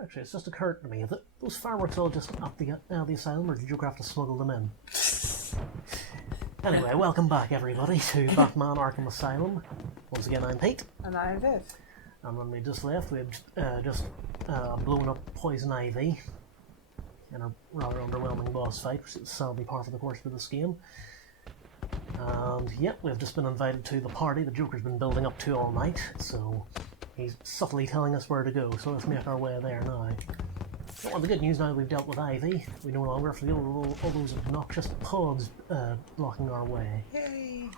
Actually, it's just occurred to me that those fireworks all just at the asylum, or did you have to smuggle them in? Anyway, welcome back everybody to Batman Arkham Asylum. Once again, I'm Pete. And I'm Viv. And when we just left, we had just blown up Poison Ivy in a rather underwhelming boss fight, which is sadly part of the course of this game. And yep, we've just been invited to the party the Joker's been building up to all night, so he's subtly telling us where to go, so let's make our way there now. Well, the good news now we've dealt with Ivy, we no longer have to deal with all those obnoxious pods blocking our way. Yay!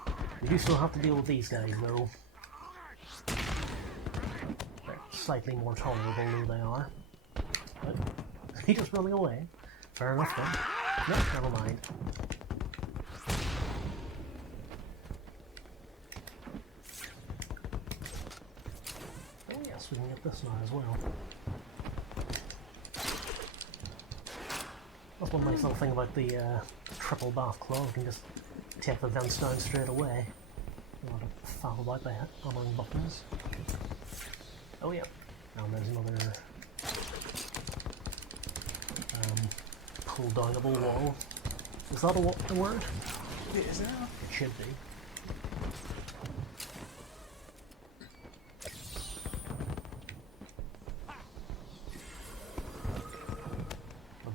We do still have to deal with these guys, though. They're slightly more tolerable though they are. But he's just running away. Fair enough then. Nope, never mind. Oh yes, we can get this now as well. That's one nice little thing about the triple bath claw. You can just take the vents down straight away. You want to faff about by hammering buttons. Oh yeah. And there's another pull downable wall. Is that a word? It is now. It should be.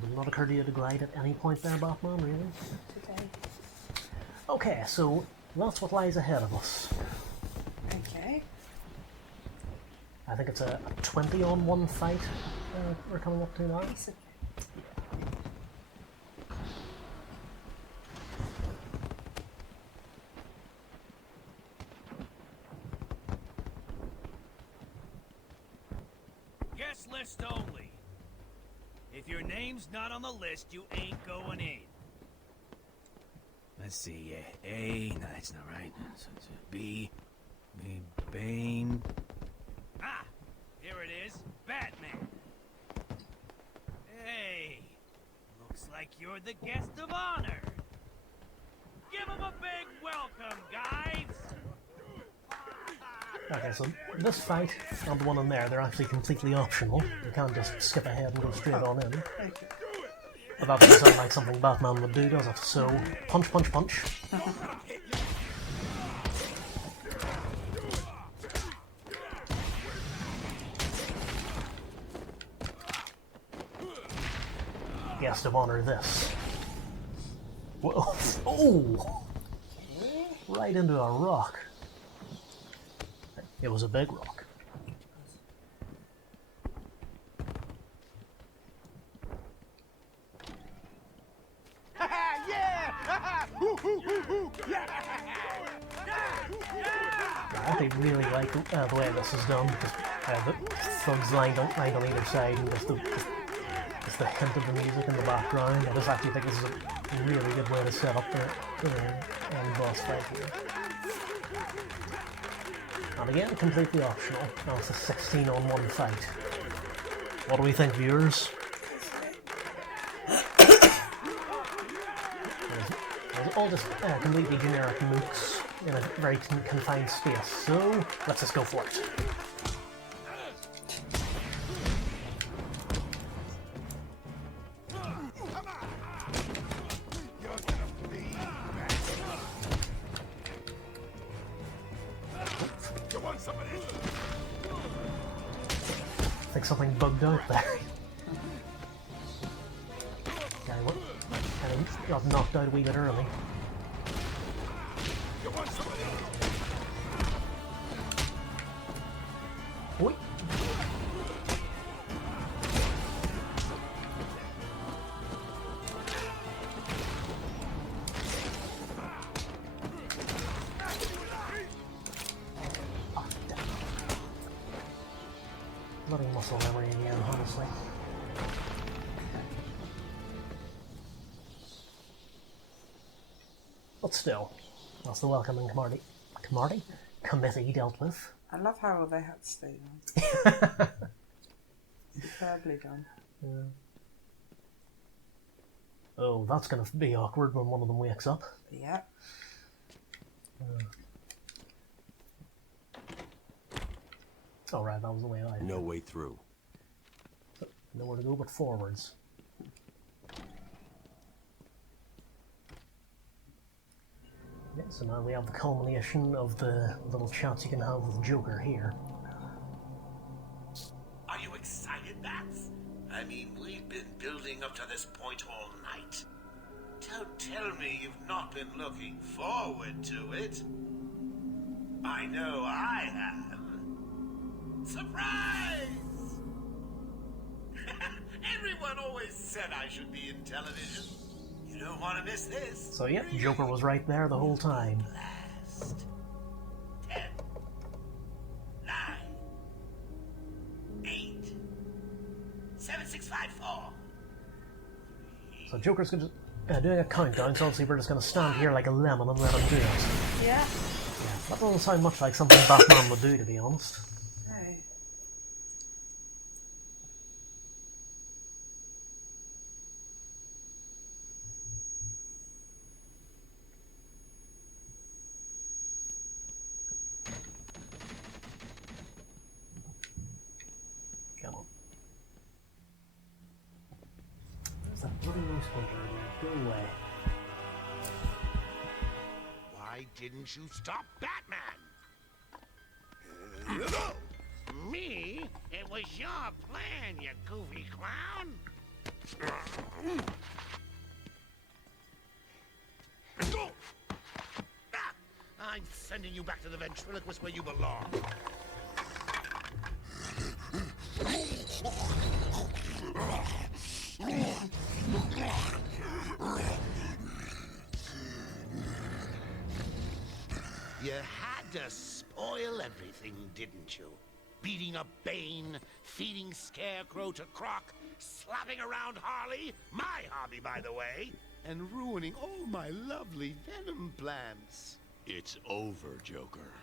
Did not occur to you to glide at any point there, Batman, really? Today. Okay, so that's what lies ahead of us. Okay. I think it's a 20-on-1 fight we're coming up to now. Basically. Guest list only. If your name's not on the list, you ain't going in. Let's see, A, no, that's not right. So it's a B, Bane. Ah, here it is, Batman. Hey, looks like you're the guest of honor. Give him a big welcome, guys. Okay, so this fight and the one in there, they're actually completely optional. You can't just skip ahead and go straight on in. Okay. But that doesn't sound like something Batman would do, does it? So, punch, punch, punch. Guest of honor this. Whoa. Oh! Right into a rock. It was a big rock. I actually really like the way this is done. Just, the thugs lined on either side, and just the hint of the music in the background. I just actually think this is a really good way to set up the boss fight here. And again, completely optional. Now it's a 16-on-1 fight. What do we think, viewers? There's all just completely generic mooks in a very confined space, so let's just go for it. I think something bugged out there. Yeah, I got knocked out a wee bit early. Oi. Bloody muscle memory again, honestly. But still, that's the welcoming committee dealt with. I love how they had to stay on. Superbly done. Yeah. Oh, that's going to be awkward when one of them wakes up. Yeah. Alright, that was the way out. No way through. Nowhere to go but forwards. Yeah, so now we have the culmination of the little chats you can have with Joker here. Are you excited, Bats? I mean, we've been building up to this point all night. Don't tell me you've not been looking forward to it. I know I have. Surprise! Everyone always said I should be in television. You don't want to miss this. So yeah, Joker was right there the whole time. Last 10, 9, 8, 7, 6, 5, 4. So Joker's gonna doing a countdown, so obviously we're just gonna stand here like a lemon and let him do it. Yeah. That doesn't sound much like something Batman would do, to be honest. Hey. Come on. Where's that bloody mouse pointer? Go away. Why didn't you stop Batman? Me? It was your plan, you goofy clown. I'm sending you back to the ventriloquist where you belong. You had to spoil everything, didn't you? Beating up Bane, feeding Scarecrow to Croc, slapping around Harley, my hobby, by the way, and ruining all my lovely Venom plans. It's over, Joker.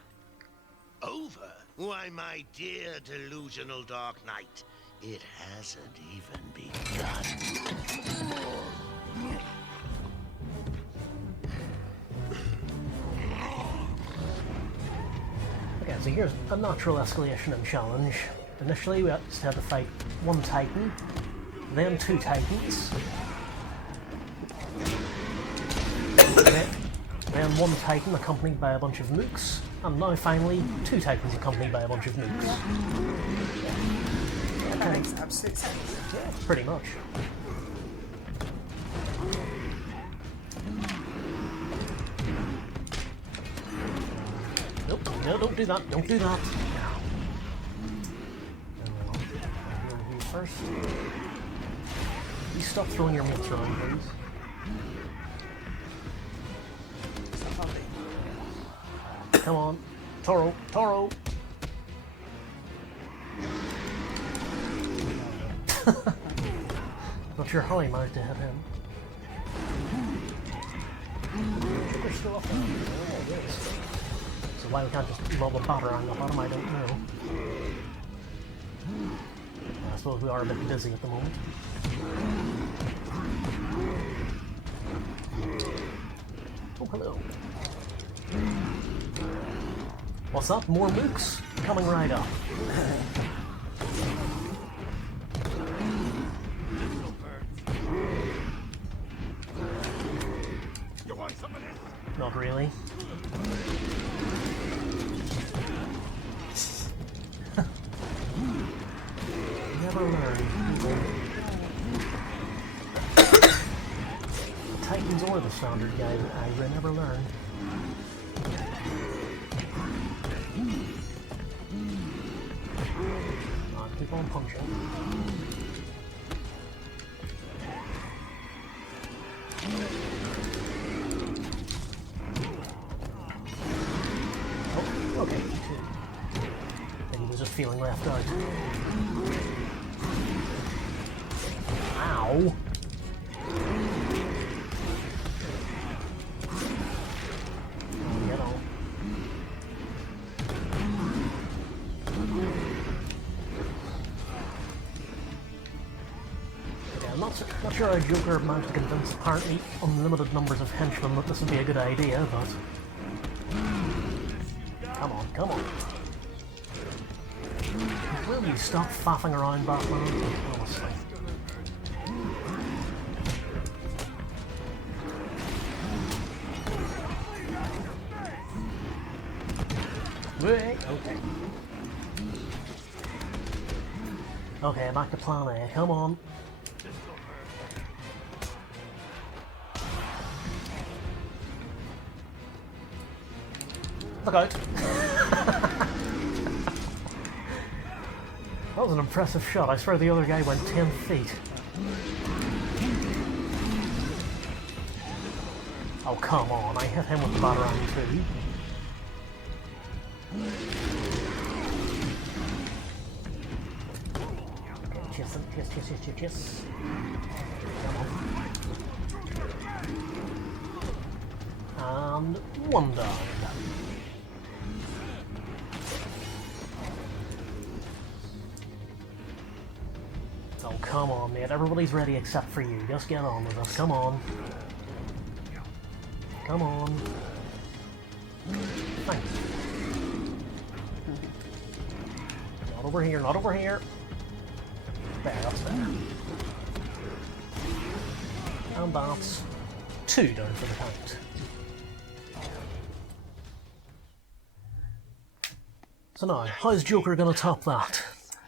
Over? Why, my dear delusional Dark Knight, it hasn't even begun. Okay, so here's a natural escalation and challenge. Initially we just had to fight one Titan, then two Titans, then one Titan accompanied by a bunch of mooks, and now finally two Titans accompanied by a bunch of mooks. Yeah, that makes absolute sense. Yeah, pretty much. Nope, no, don't do that, don't do that. First. You stop throwing your mitts around, please. Come on. Toro, Toro! Not sure how I managed to hit him. Joker's still up there. Oh, yes. So why we can't just lob a batarang up on him, I don't know. I suppose we are a bit busy at the moment. Oh, hello. What's up? More mooks? Coming right up. You want some of this? Not really. Never learn. The Titans or the standard guy, I never learn. Keep on punching. Oh, okay. Maybe he was just feeling left out. Ow! Oh, get on. Not sure how Joker managed to convince apparently unlimited numbers of henchmen that this would be a good idea, but... Come on, come on. Will you stop faffing around, Batman? Honestly. Okay. Okay, back to plan A. Come on. Look out. That was an impressive shot. I swear the other guy went 10 feet. Oh, come on. I hit him with the batarang too. Okay, chase him. Chase. Come on. And one down. Oh, come on, mate. Everybody's ready except for you. Just get on with us. Come on. Come on. Thanks. Not over here, not over here. There, that's better. And that's 2 down for the count. So now, how's Joker gonna top that?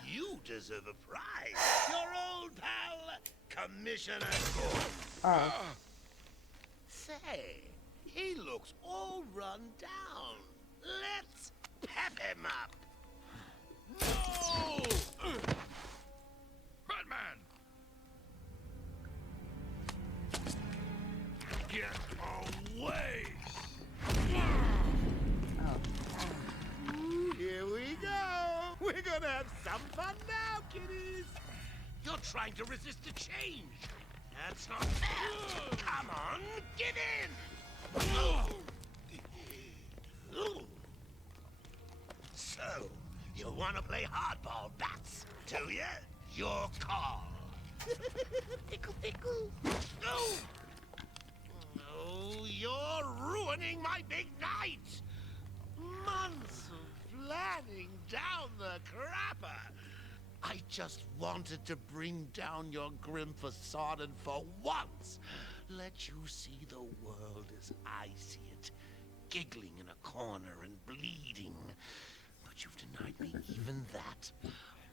You deserve a prize. Your old pal, Commissioner Gordon. Oh. Say, he looks all run down. Let's pep him up. No! Batman! Get away! Here we go. We're gonna have some fun now, kiddies. You're trying to resist the change. That's not fair. Come on, give in. So, you want to play hardball, bats, do you? Your call. Pickle, pickle. No. No, you're ruining my big night. Months of planning down the crapper. I just wanted to bring down your grim facade and for once let you see the world as I see it, giggling in a corner and bleeding. But you've denied me even that.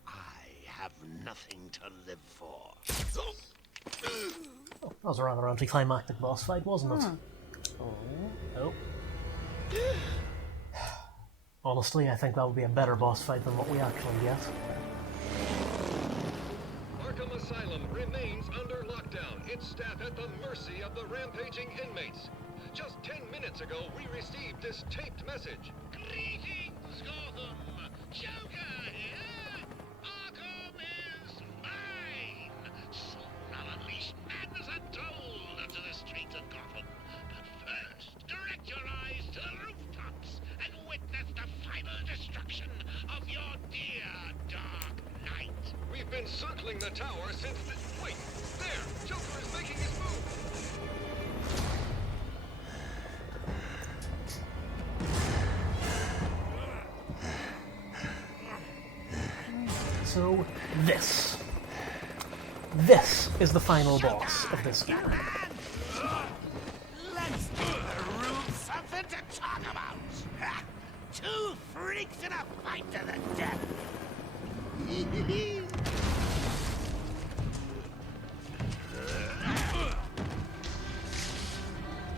I have nothing to live for. Oh, that was a rather anticlimactic boss fight, wasn't it? Oh. Honestly, I think that would be a better boss fight than what we actually get. Arkham Asylum remains under lockdown, its staff at the mercy of the rampaging inmates. Just 10 minutes ago, we received this taped message. Greetings, Gotham! Joker here! Arkham is mine! Soon I'll unleash madness untold onto the streets of Gotham. But first, direct your eyes to the rooftops and witness the final destruction of your dear Dark Knight. We've been circling the tower since the... Wait, there! Joker is making his move! So, this is the final boss of this game. Let's give the room something to talk about. Ha! Two freaks in a fight to the death.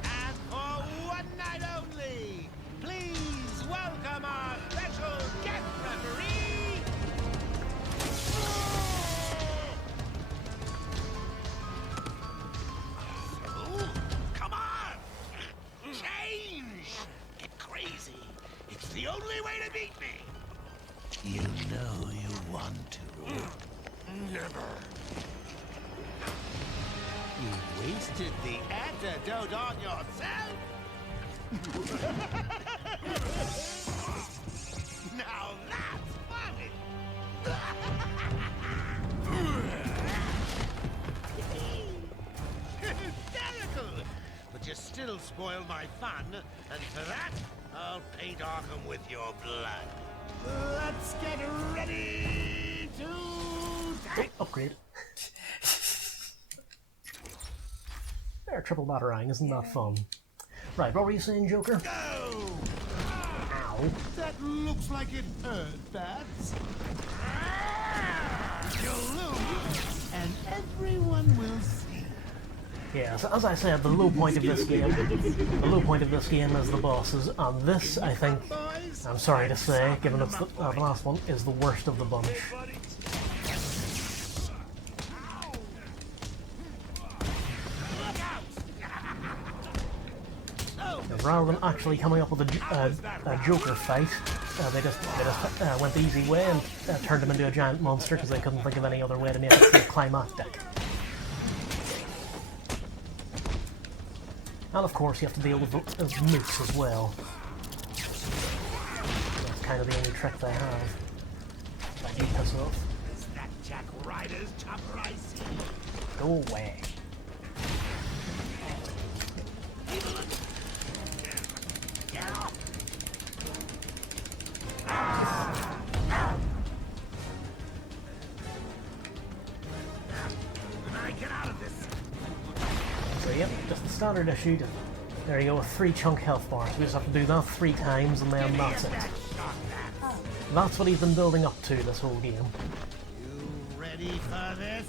And for one night only, please welcome our special guest referee. Oh, come on! Change! Get crazy. It's the only way to beat me. You know you want to. Never. You wasted the antidote on yourself? Now that's funny! Hysterical! But you still spoil my fun, and for that, I'll paint Arkham with your blood. Let's get ready to... Upgrade. There, triple batarang, isn't that fun? Right, what were you saying, Joker? Go! Ow. That Looks like it hurt, Bats. You'll lose, and everyone will see. Yeah, so as I said, the low point of this game, is the bosses, and this, I think, I'm sorry to say, given it's the last one, is the worst of the bunch. Rather than actually coming up with a Joker fight, they just went the easy way and turned him into a giant monster because they couldn't think of any other way to make it feel climactic. And of course you have to deal with the mooks as well. That's kind of the only trick they have. That you piss off. Is that Jack Ryder's chopper I see? Go away. So yep, just the standard issue. There you go, with 3 chunk health bars. We just have to do that 3 times and then that's it. That's what he's been building up to this whole game. You ready for this?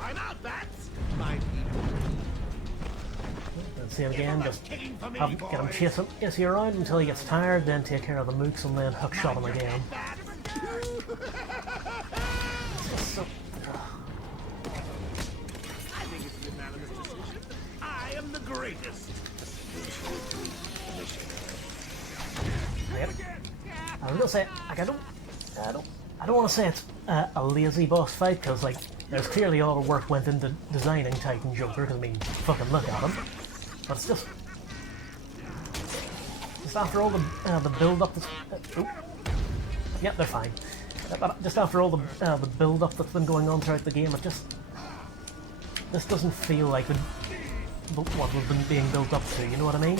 I'm out, Bats! My people. Let's see him again, just get him chasing Issy around until he gets tired, then take care of the mooks and then hook shot him again. So, I think it's a unanimous decision. I am the greatest. yep. I was gonna say, like, I don't want to say it's a lazy boss fight, because like there's clearly all the work went into designing Titan Joker. Because I mean, fucking look at him. But it's just after all the build up. Yep, they're fine. But just after all the build up that's been going on throughout the game, this doesn't feel like what we've been being built up to. You know what I mean?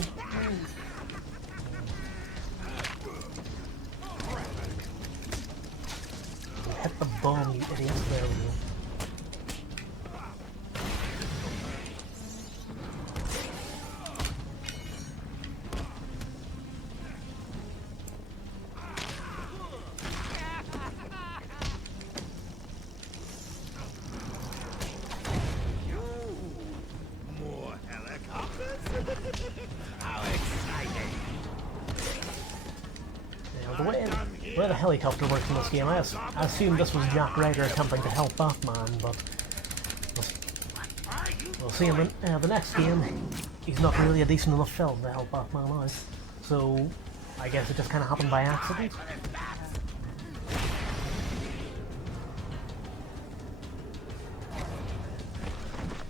Hit the bomb, you idiots! There we go. The way the helicopter works in this game, I assumed this was Jack Ryder attempting to help Batman, but we'll see in the next game. He's not really a decent enough film to help Batman out, so I guess it just kind of happened by accident.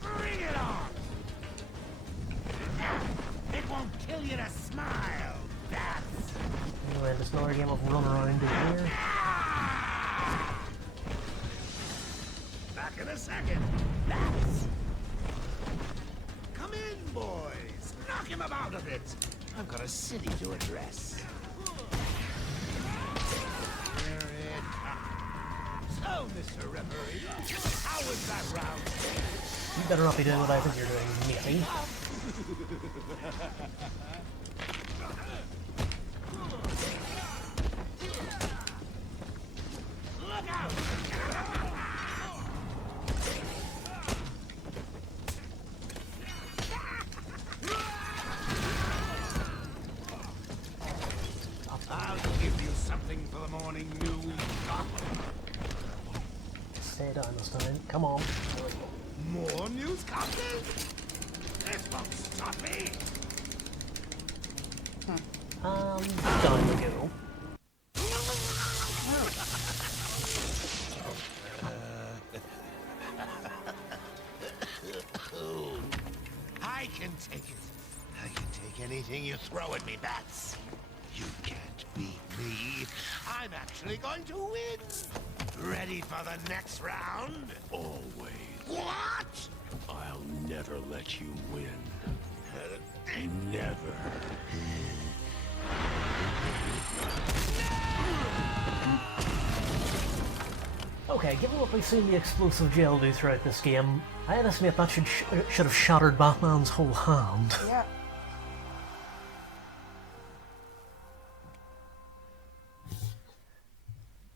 Bring it on! It won't kill you to smile, Bats! Anyway, just another game of run around in here. Back in a second. Bats! Come in, boys. Knock him about a bit. I've got a city to address. Here it comes. So, Mr. Referee, how was that round? You better not be doing what I think you're doing, matey. Look out! I'll give you something for the morning news, Doc. Stay down this time. Come on. More newscasters? This won't stop me! Down we go. I can take it. I can take anything you throw at me, Bats. You can't beat me. I'm actually going to win. Ready for the next round? Always. What? I'll never let you win. Never. Okay, given what we've seen the explosive gel do throughout this game, I'd estimate that should have shattered Batman's whole hand. Yeah.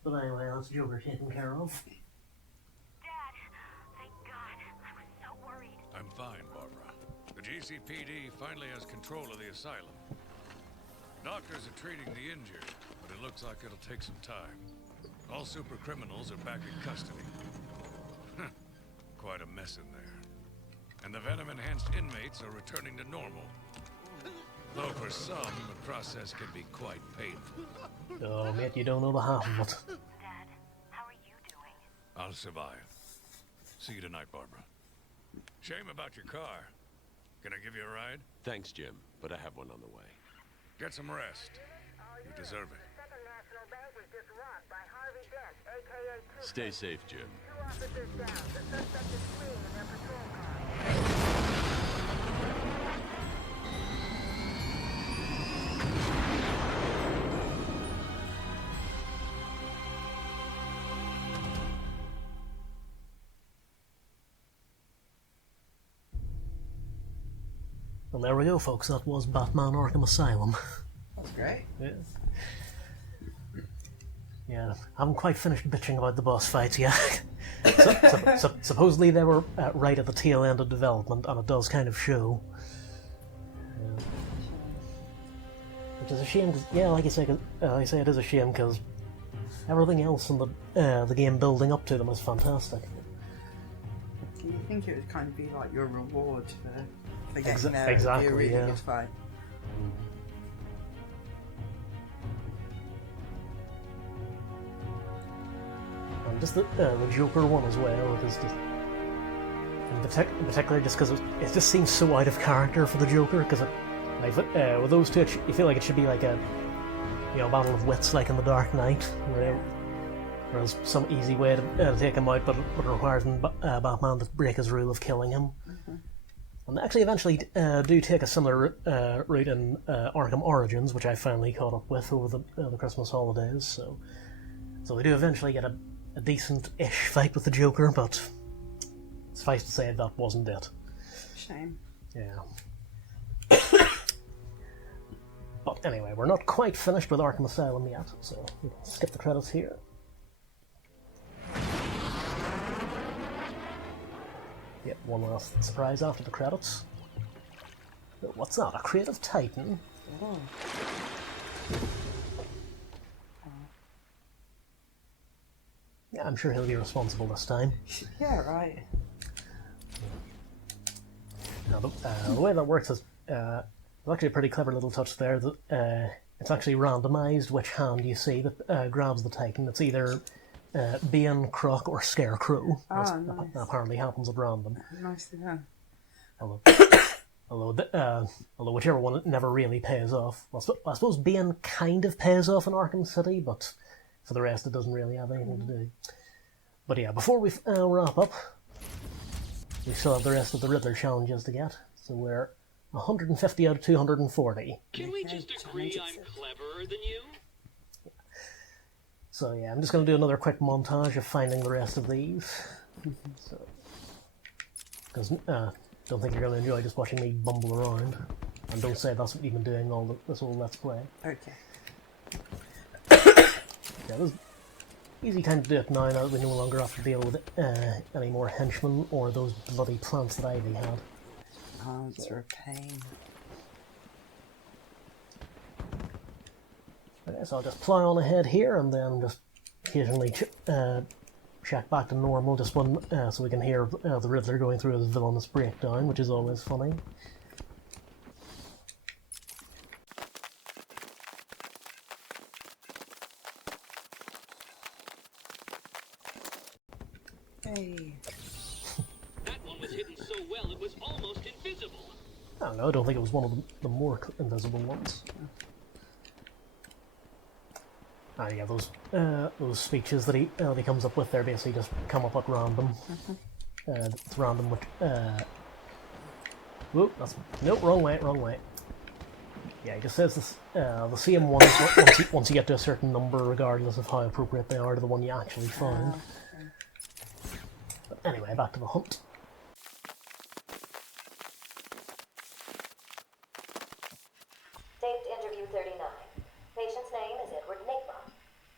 But anyway, that's Joker taken care of. Dad, thank God. I was so worried. I'm fine, Barbara. The GCPD finally has control of the asylum. Doctors are treating the injured, but it looks like it'll take some time. All super criminals are back in custody. Quite a mess in there. And the venom-enhanced inmates are returning to normal. Though for some, the process can be quite painful. Oh, mate, you don't know the half of it. Dad, how are you doing? I'll survive. See you tonight, Barbara. Shame about your car. Can I give you a ride? Thanks, Jim, but I have one on the way. Get some rest. You deserve it. Second National Bank was just robbed by Harvey Dent, a.k.a. Two Stay safe, Jim. officers down. The suspect is fleeing in their patrol car. And there we go, folks. That was Batman Arkham Asylum. That's great. Yeah. Yeah, I haven't quite finished bitching about the boss fights yet. Supposedly they were right at the tail end of development, and it does kind of show. Which is a shame, 'cause, yeah, like you say, it is a shame because everything else in the game building up to them is fantastic. You think it would kind of be like your reward for getting there exactly, and be a really yeah. good fight. And just the Joker one as well, because in particular just because it just seems so out of character for the Joker, because with those two, you feel like it should be like a battle of wits like in the Dark Knight, where there's some easy way to take him out, but it requires Batman to break his rule of killing him. Mm-hmm. And they actually eventually do take a similar route in Arkham Origins, which I finally caught up with over the Christmas holidays. So we do eventually get a decent-ish fight with the Joker, but suffice to say that wasn't it. Shame. Yeah. But anyway, we're not quite finished with Arkham Asylum yet, so we can skip the credits here. Yep, one last surprise after the credits. What's that? A creative titan? Oh. Yeah, I'm sure he'll be responsible this time. Yeah, right. Now, the way that works is there's actually a pretty clever little touch there. That it's actually randomized which hand you see that grabs the titan. It's either Bane, Croc, or Scarecrow. Nice. That apparently happens at random. Nicely done. Although whichever one never really pays off. Well, I suppose Bane kind of pays off in Arkham City, but for the rest it doesn't really have anything to do. But yeah, before we wrap up, we still have the rest of the Riddler challenges to get. So we're 150 out of 240. Can we just agree I'm cleverer than you? So yeah, I'm just going to do another quick montage of finding the rest of these. Because don't think you're going to enjoy just watching me bumble around. And don't say that's what you've been doing this whole Let's Play. Okay. Yeah, there's easy time to do it now that we no longer have to deal with any more henchmen or those bloody plants that Ivy had. Plants are a pain. Okay, so I'll just plow on ahead here and then just occasionally check back to normal just when, so we can hear the Riddler going through his villainous breakdown, which is always funny. Hey. That one was hidden so well it was almost invisible. I don't know, I don't think it was one of the more invisible ones. Ah, yeah, those speeches that he comes up with there basically just come up at random. It's random with whoop, nope, wrong way. Yeah, he just says this, the same ones once you get to a certain number, regardless of how appropriate they are to the one you actually find. But anyway, back to the hunt. Taped interview 39. Patient's name is Edward Nigma.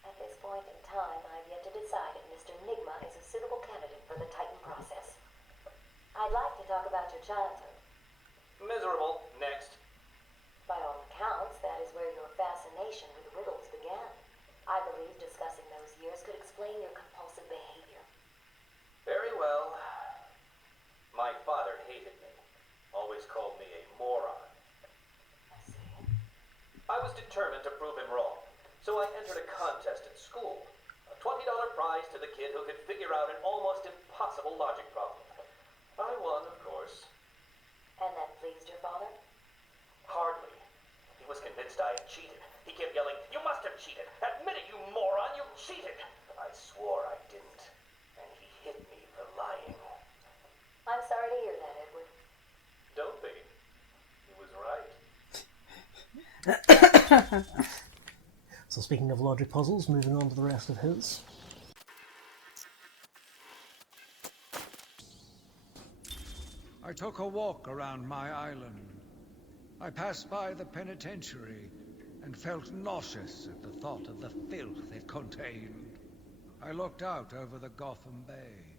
At this point in time, I've yet to decide if Mr. Nigma is a suitable candidate for the Titan process. I'd like to talk about your childhood. Miserable. Next. By all accounts, that is where your fascination with riddles began. I believe discussing those years could explain your compulsive behavior. Very well. My father hated me. Always called me a moron. I see. I was determined to prove him wrong, so I entered a contest at school. A $20 prize to the kid who could figure out an almost impossible logic problem. I won, of course. And that pleased your father? Hardly. He was convinced I had cheated. He kept yelling, "You must have cheated! Admit it, you moron! You cheated!" I swore I didn't, and he hit me for lying. I'm sorry to hear that, Edward. Don't be. He was right. So speaking of logic puzzles, moving on to the rest of his. I took a walk around my island. I passed by the penitentiary and felt nauseous at the thought of the filth it contained. I looked out over the Gotham Bay,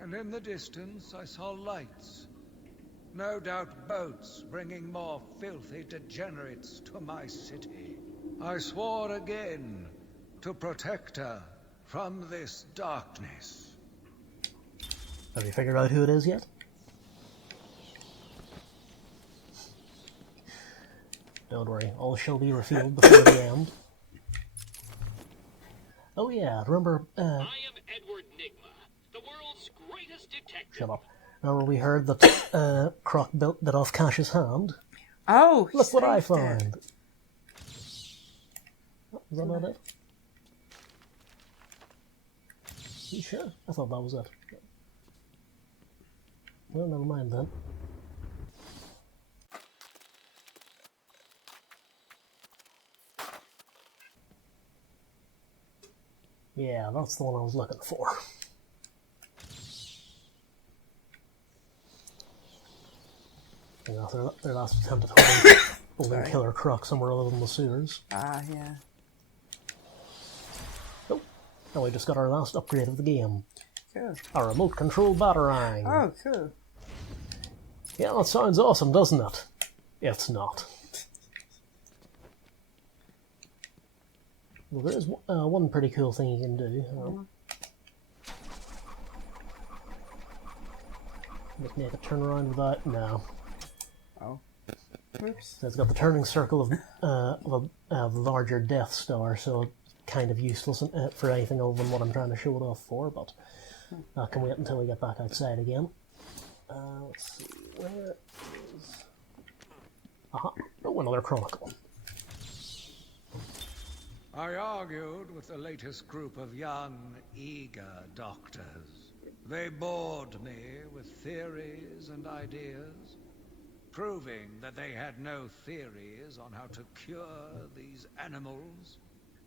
and in the distance I saw lights. No doubt boats bringing more filthy degenerates to my city. I swore again to protect her from this darkness. Have you figured out who it is yet? Don't worry, all shall be revealed before the end. Oh yeah, remember, I am Edward Nigma, the world's greatest detective. Shut up. Remember we heard that Croc bit off Cash's hand? Oh, Look what I saved it. found! Oh, is that not it? You sure? I thought that was it. Well, never mind then. Yeah, that's the one I was looking for. Yeah, their last attempt at holding Killer Croc somewhere other than the sewers. Ah, yeah. Oh, now we just got our last upgrade of the game. Cool. A remote control batarang. Oh, cool. Yeah, that sounds awesome, doesn't it? It's not. Well, there is one pretty cool thing you can do. Make it turn around without... No. Oh. Oops. So it's got the turning circle of a larger Death Star, so kind of useless for anything other than what I'm trying to show it off for, but I can wait until we get back outside again. Let's see, where is... Aha, oh, another chronicle. I argued with the latest group of young, eager doctors. They bored me with theories and ideas, proving that they had no theories on how to cure these animals.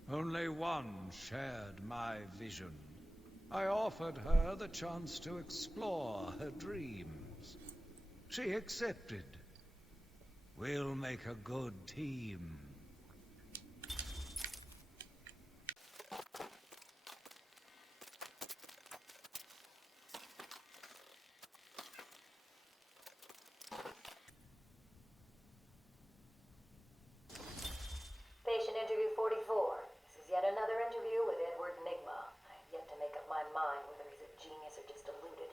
Only one shared my vision. I offered her the chance to explore her dreams. She accepted. We'll make a good team. Patient interview 44. This is yet another interview with Edward Nigma. I have yet to make up my mind whether he's a genius or just deluded.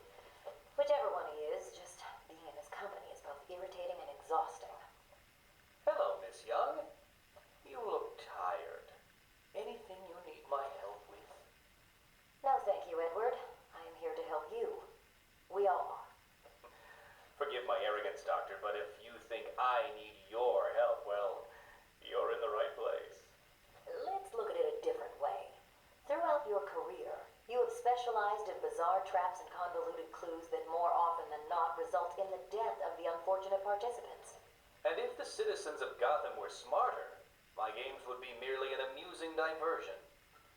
Whichever one he is, just being in his company is both irritating and exhausting. Hello, Miss Young. You look tired. Anything you need my help with? No, thank you, Edward. I am here to help you. We all are. Forgive my arrogance, Doctor, but if you think I need your help, well, you're in the right place. Let's look at it a different way. Throughout your career, you have specialized in bizarre traps and convoluted clues that more often than not result in the death of the unfortunate participants. And if the citizens of Gotham were smarter, my games would be merely an amusing diversion.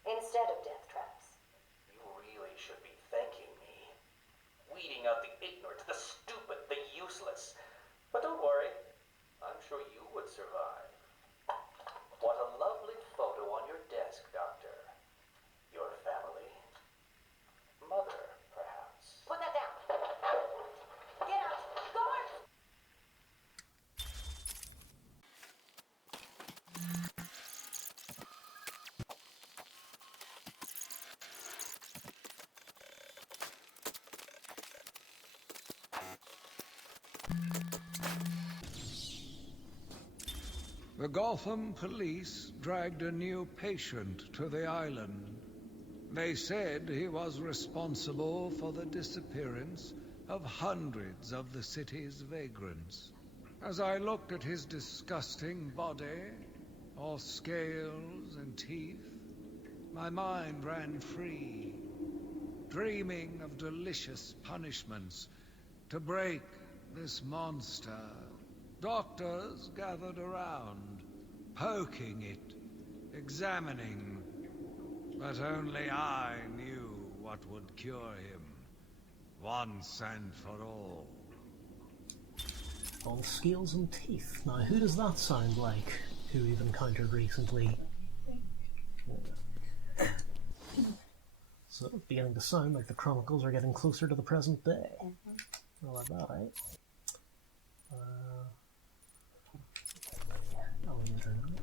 Instead of death traps. You really should be thanking me. weeding out the ignorant, the stupid, the useless. But don't worry, I'm sure you would survive. What a lovely photo on your desk, Doctor. Your family. Mother, perhaps. Put that down. Get out. Guard! The Gotham police dragged a new patient to the island. They said he was responsible for the disappearance of hundreds of the city's vagrants. As I looked at his disgusting body, all scales and teeth, my mind ran free, dreaming of delicious punishments to break this monster. Doctors gathered around, poking it, examining, but only I knew what would cure him, once and for all. All scales and teeth. Now, who does that sound like? Who we've encountered recently? So, it's beginning to sound like the Chronicles are getting closer to the present day. I like that, eh? I'll enter that.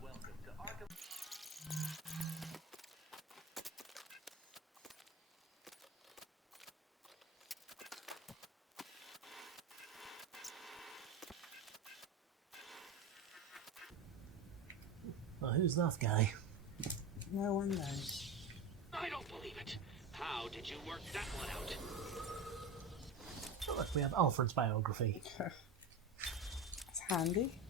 Welcome to Arkham. Now, who's that guy? No one knows. I don't believe it. How did you work that one out? Oh, look, we have Alfred's biography. It's handy.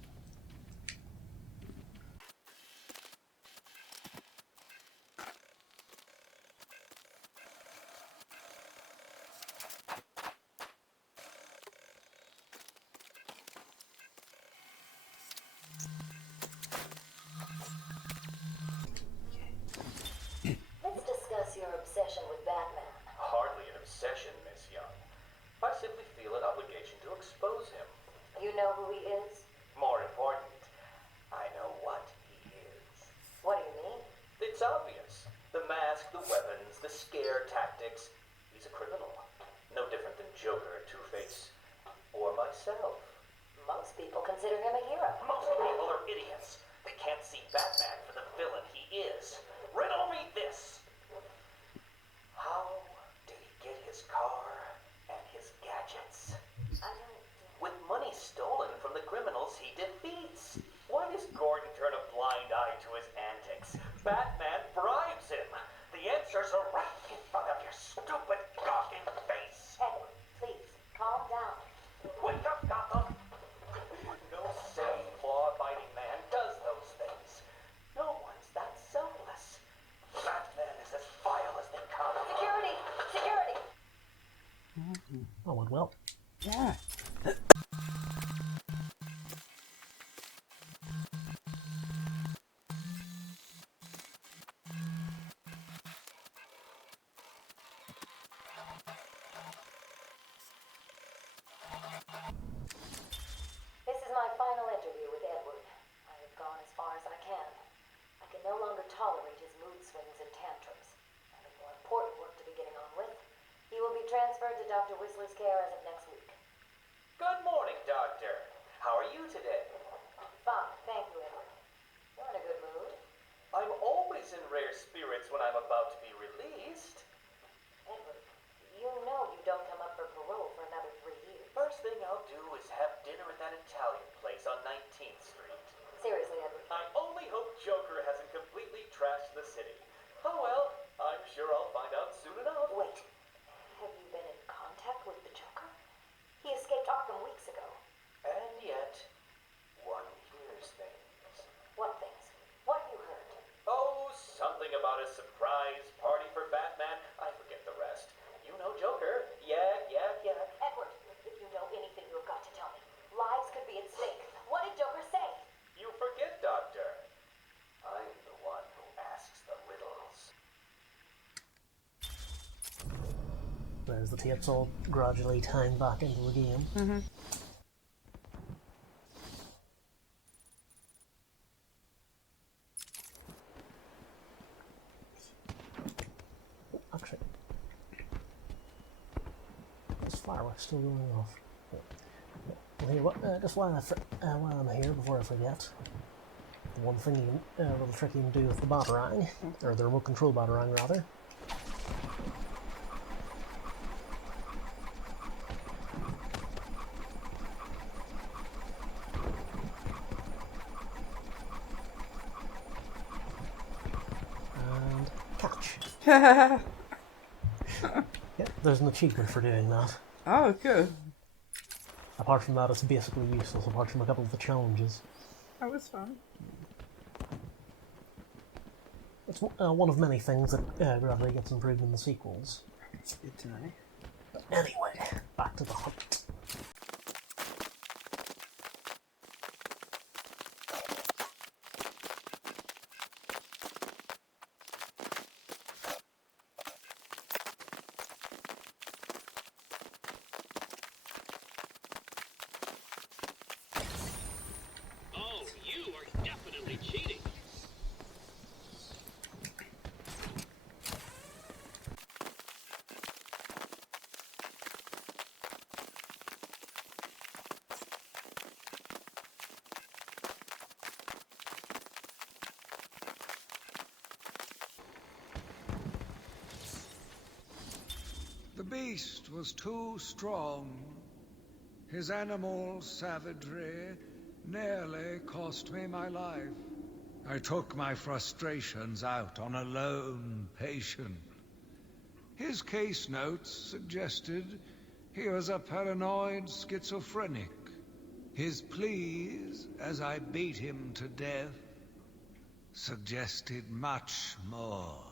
Let's discuss your obsession with Batman. Hardly an obsession, Miss Young. I simply feel an obligation to expose him. You know who he is? More important, I know what he is. What do you mean? It's obvious. The mask, the weapons, the scare tactics. He's a criminal. No different than Joker, Two-Face, or myself. Most people consider him a hero. Most people are idiots. They can't see Batman for the villain he is. Riddle me this. How did he get his car and his gadgets? I don't... With money stolen from the criminals he defeats. Why does Gordon turn a blind eye to his antics? Batman bribes him. The answers are right in front of your stupid, gawking face. Edward, please, calm down. Wake up, Gotham! No sane, law-abiding man does those things. No one's that selfless. Batman is as vile as they come. Security! Security! Oh, went well. Yeah. This is my final interview with Edward. I have gone as far as I can. I can no longer tolerate his mood swings and tantrums. I have more important work to be getting on with. He will be transferred to Dr. Whistler's care as of next week. Good morning, Doctor. How are you today? Fine, thank you, Edward. You're in a good mood. I'm always in rare spirits when I'm about to be released. Edward, you know you don't come up for parole for another 3 years. First thing I'll do is have dinner at that Italian place on 19th Street. Seriously, Edward. I only hope Joker hasn't completely trashed the city. Oh well, I'm sure I'll find out soon enough. Wait. Have you been in contact with the Joker? He escaped Arkham weeks ago. And yet, one hears things. What things? What have you heard? Oh, something about a surprise party for Batman. I forget the rest. You know Joker. Yeah. Edward, if you know anything, you've got to tell me. Lives could be at stake. What did Joker say? You forget, Doctor. I'm the one who asks the riddles. There's the tapes all gradually tying back into the game. Mm-hmm. Actually, this fireworks still going off. Well, here, just while I'm here, before I forget, the one thing, little trick you can do with the batarang, or the remote control batarang rather. And catch. Yeah, there's an achievement for doing that. Oh, good. Apart from that, it's basically useless, apart from a couple of the challenges. That was fun. It's one of many things that gradually gets improved in the sequels. It's good to know. But anyway, back to the hunt. Oh, you are definitely cheating. The beast was too strong. His animal savagery nearly cost me my life. I took my frustrations out on a lone patient. His case notes suggested he was a paranoid schizophrenic. His pleas, as I beat him to death, suggested much more.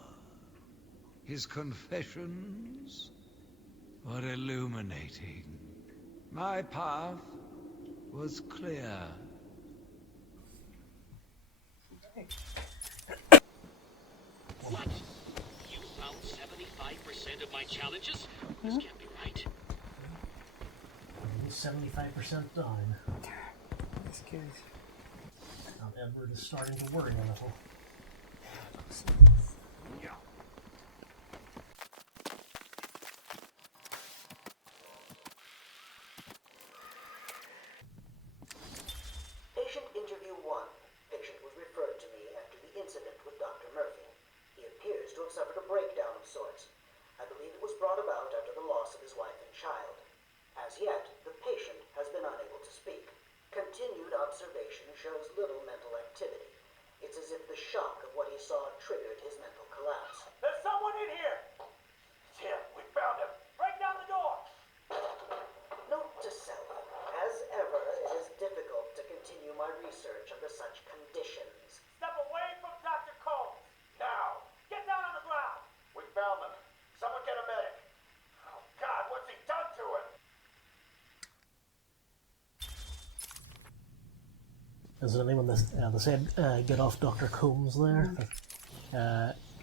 His confessions were illuminating. My path was clear. What? You found 75% of my challenges? This can't be right. 75% done. That's good. Now Edward is starting to worry a little. Patient interview 1. Patient was referred to me after the incident with Dr. Murphy. He appears to have suffered a breakdown of sorts. I believe it was brought about after the loss of his wife and child. As yet, the patient has been unable to speak. Continued observation shows little mental activity. It's as if the shock of what he saw triggered his mental collapse. There's someone in here! Tim, we found him! Break down the door! Note to self. As ever, it is difficult to continue my research under such conditions. Step away from Dr. Combs! Now! Get down on the ground! We found them. Someone get a medic. Oh, God, what's he done to him? Is there anyone they said get off Dr. Combs there?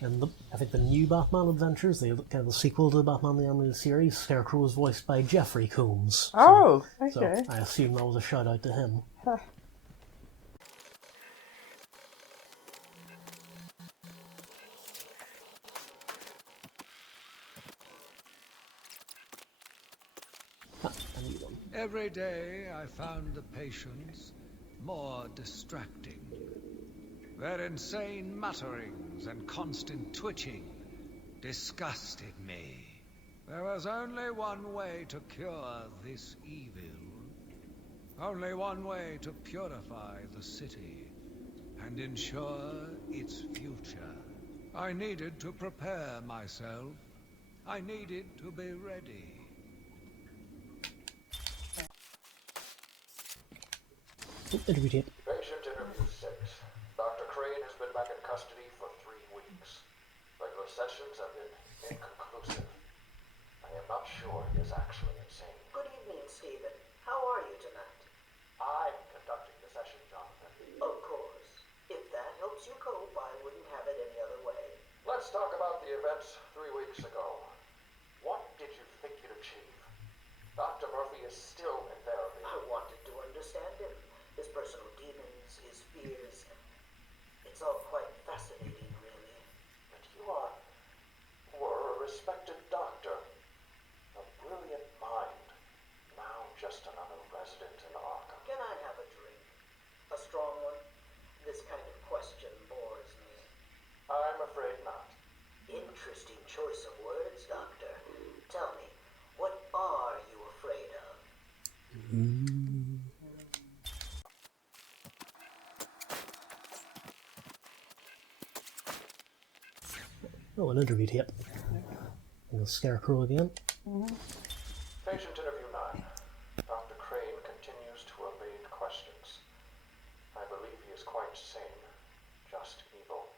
And I think the new Batman Adventures, the kind of the sequel to the Batman the Animated Series, Scarecrow was voiced by Jeffrey Combs. Oh, So okay. I assume that was a shout out to him. Huh. A new one. Every day I found the patients more distracting. Their insane mutterings and constant twitching disgusted me. There was only one way to cure this evil. Only one way to purify the city and ensure its future. I needed to prepare myself. I needed to be ready. Interview tape. Patient interview 6. Dr. Crane has been back in custody for 3 weeks. Regular sessions have been inconclusive. I am not sure he is actually insane. Good evening, Stephen. How are you tonight? I'm conducting the session, Jonathan. Of course. If that helps you cope, I wouldn't have it any other way. Let's talk about the events 3 weeks ago. What did you think is still in therapy. I wanted to understand him. His personal demons, his fears. It's all quite fascinating, really. But you were a respected doctor. A brilliant mind. Now just another resident in Arkham. Can I have a drink? A strong one? This kind of question bores me. I'm afraid not. Interesting choice of words, Doctor. Tell me, what are you afraid of? Oh, an interview tape. And the Scarecrow again. Patient interview 9. Dr. Crane continues to evade questions. I believe he is quite sane, just evil.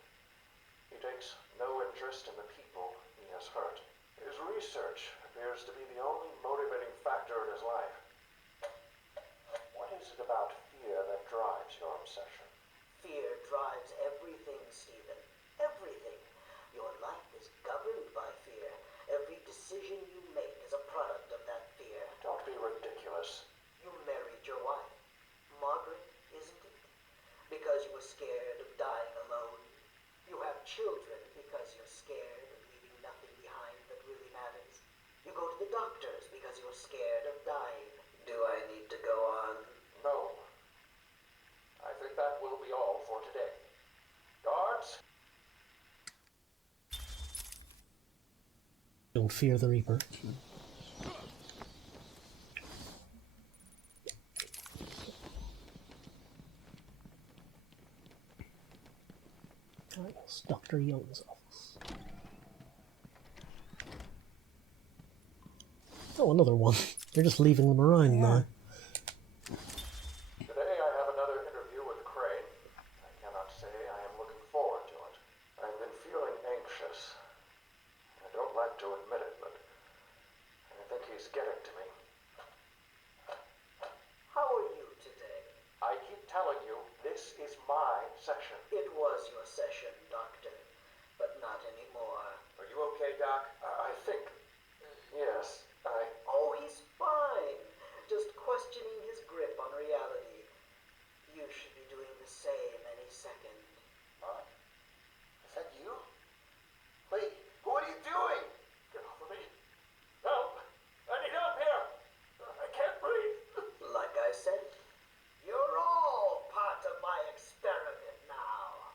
He takes no interest in the people he has hurt. His research appears to be the only motivating factor in his life. What is it about fear that drives your obsession? Fear drives everything, Stephen. Everything. Your life is governed by fear. Every decision you make is a product of that fear. Don't be ridiculous. You married your wife. Margaret, isn't it? Because you were scared of dying alone. You have children because you're scared of leaving nothing behind that really matters. You go to the doctors because you're scared of dying. Do I need to go on? No. I think that will be all for today. Guards? Don't fear the Reaper. Right, it's Dr. Young's office. Oh, another one. They're just leaving them around now. Today I have another interview with Crane. I cannot say I am looking forward to it. I've been feeling anxious. I don't like to admit it, but I think he's getting to me. How are you today? I keep telling you, this is my session. It was your session, Doctor, but not anymore. Are you okay, Doc? I think... Yes, Oh, he's fine. Just questioning his grip on reality. You should be doing the same any second. What? Is that you? Wait, what are you doing? Get off of me. Help! I need help here! I can't breathe! Like I said, you're all part of my experiment now.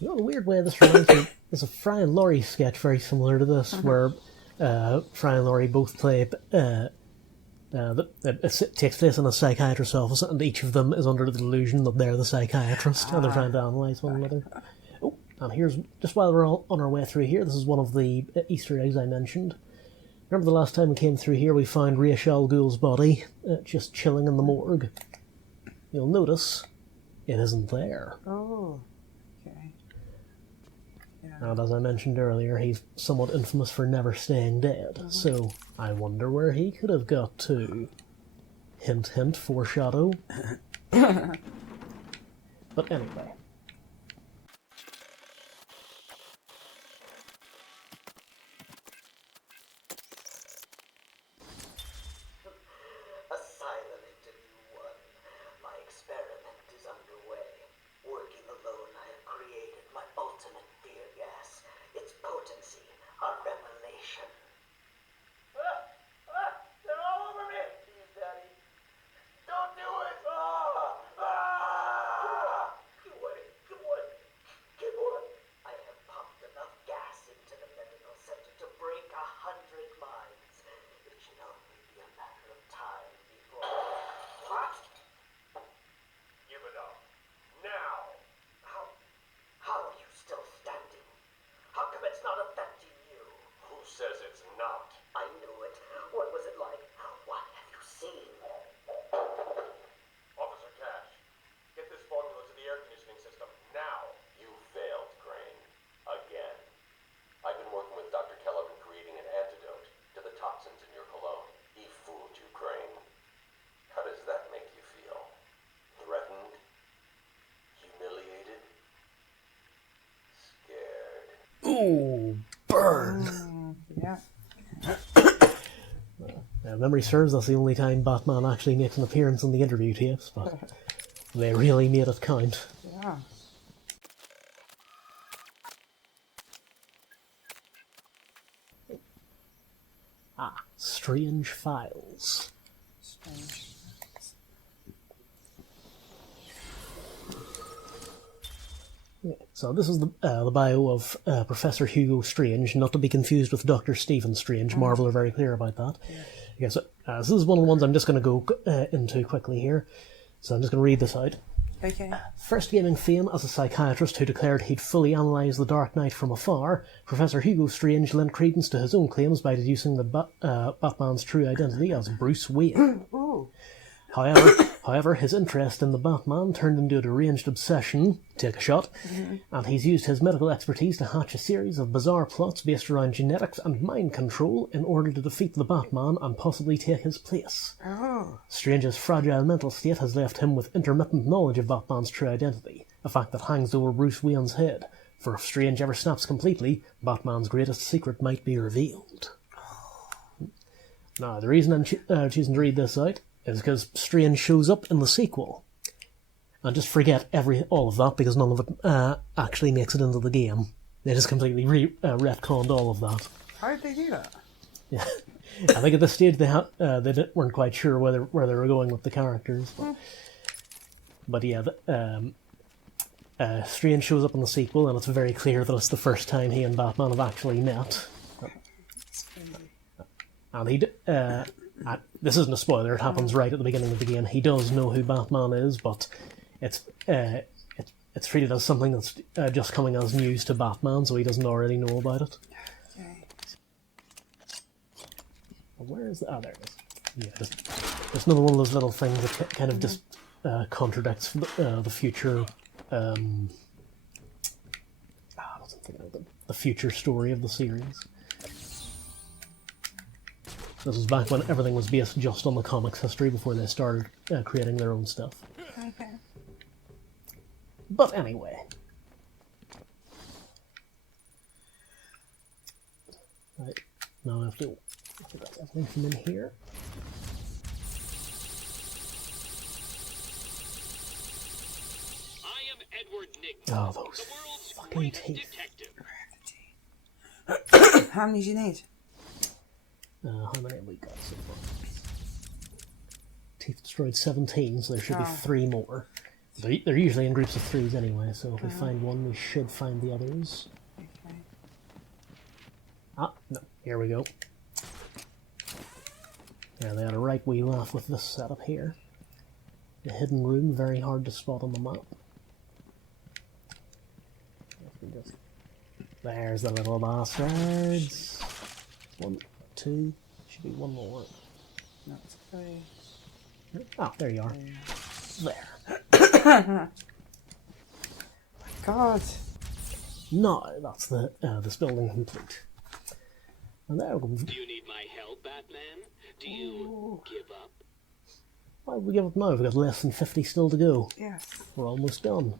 You know, in a weird way, this reminds me. There's a Fry and Laurie sketch very similar to this, where Fry and Laurie both play. It takes place in a psychiatrist's office, and each of them is under the delusion that they're the psychiatrist, and they're trying to analyse one another. Oh, and here's, just while we're all on our way through here, this is one of the Easter eggs I mentioned. Remember the last time we came through here, we found Ra's al Ghul's body just chilling in the morgue. You'll notice it isn't there. Oh, okay. Yeah. And as I mentioned earlier, he's somewhat infamous for never staying dead, so I wonder where he could have got to. Hint, hint, foreshadow. But anyway. Asylum interview 1. My experiment is underway. Working alone, I have created my ultimate fear gas. Its potency, a revelation. They're all over me! Please, Daddy. Don't do it! Good one. Good one. I have pumped enough gas into the medical center to break 100 minds. It should only be a matter of time before... What? Give it up. Now! How are you still standing? How come it's not affecting you? Who says it's not? I knew it. What was it like? What have you seen? Officer Cash, get this formula to the air conditioning system now. You failed, Crane. Again. I've been working with Dr. Kellogg in creating an antidote to the toxins in your cologne. He fooled you, Crane. How does that make you feel? Threatened? Humiliated? Scared? Ooh, burn! Yeah. memory serves, that's the only time Batman actually makes an appearance in the interview tapes, but they really made it count. Yeah. Strange files. Strange. Yeah, so this is the bio of Professor Hugo Strange, not to be confused with Dr. Stephen Strange. Marvel are very clear about that. Yeah, so this is one of the ones I'm just going to go into quickly here. So I'm just going to read this out. Okay. First gaining fame as a psychiatrist who declared he'd fully analysed the Dark Knight from afar, Professor Hugo Strange lent credence to his own claims by deducing the Batman's true identity as Bruce Wayne. Ooh. However, his interest in the Batman turned into a deranged obsession, take a shot, and he's used his medical expertise to hatch a series of bizarre plots based around genetics and mind control in order to defeat the Batman and possibly take his place. Oh. Strange's fragile mental state has left him with intermittent knowledge of Batman's true identity, a fact that hangs over Bruce Wayne's head, for if Strange ever snaps completely, Batman's greatest secret might be revealed. Now, the reason I'm choosing to read this out is because Strange shows up in the sequel. And just forget all of that, because none of it actually makes it into the game. They just completely retconned all of that. How did they do that? Yeah, I think at this stage they weren't quite sure where they were going with the characters. But yeah, Strange shows up in the sequel, and it's very clear that it's the first time he and Batman have actually met. And this isn't a spoiler, it happens right at the beginning of the game. He does know who Batman is, but it's treated as something that's just coming as news to Batman, so he doesn't already know about it. Okay. Where is the... there it is. Yeah, just another one of those little things that kind of just contradicts the future... the future story of the series. This was back when everything was based just on the comics history before they started creating their own stuff. Okay. But anyway. Right, now I have to get everything from in here. I am Edward Nick. Oh, those fucking teeth. How many do you need? How many have we got so far? Teeth destroyed 17, so there should be 3 more. They're usually in groups of 3s anyway, so if we find one, we should find the others. Okay. No, here we go. Yeah, they had a right wee laugh with this setup here. A hidden room, very hard to spot on the map. There's the little bastards. 1, 2, should be one more. That's 3. Ah, there you are. There. God. No, that's this building complete. And there we go. Do you need my help, Batman? Do you give up? Why would we give up now? We've got less than 50 still to go. Yes. We're almost done.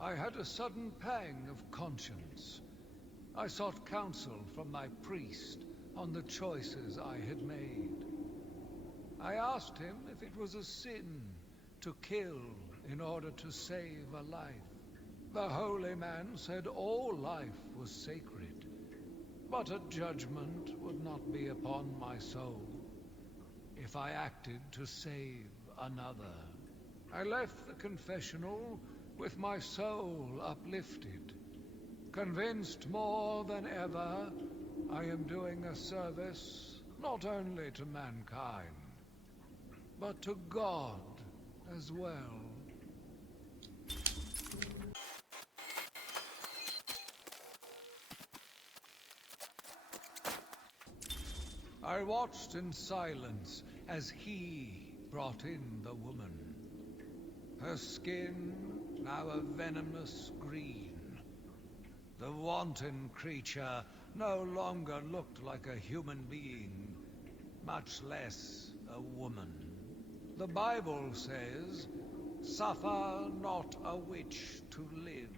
I had a sudden pang of conscience. I sought counsel from my priest on the choices I had made. I asked him if it was a sin to kill in order to save a life. The holy man said all life was sacred, but a judgment would not be upon my soul if I acted to save another. I left the confessional with my soul uplifted, convinced more than ever I am doing a service not only to mankind, but to God as well. I watched in silence as he brought in the woman. Her skin now a venomous green. The wanton creature no longer looked like a human being, much less a woman. The Bible says, "Suffer not a witch to live."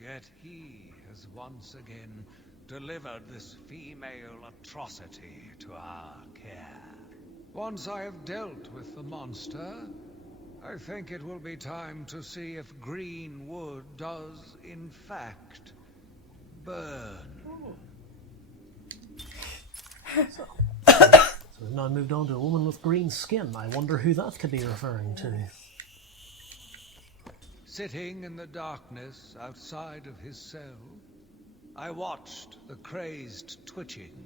Yet he has once again delivered this female atrocity to our care. Once I have dealt with the monster, I think it will be time to see if green wood does, in fact, burn. So we've now moved on to a woman with green skin. I wonder who that could be referring to. Sitting in the darkness outside of his cell, I watched the crazed twitching,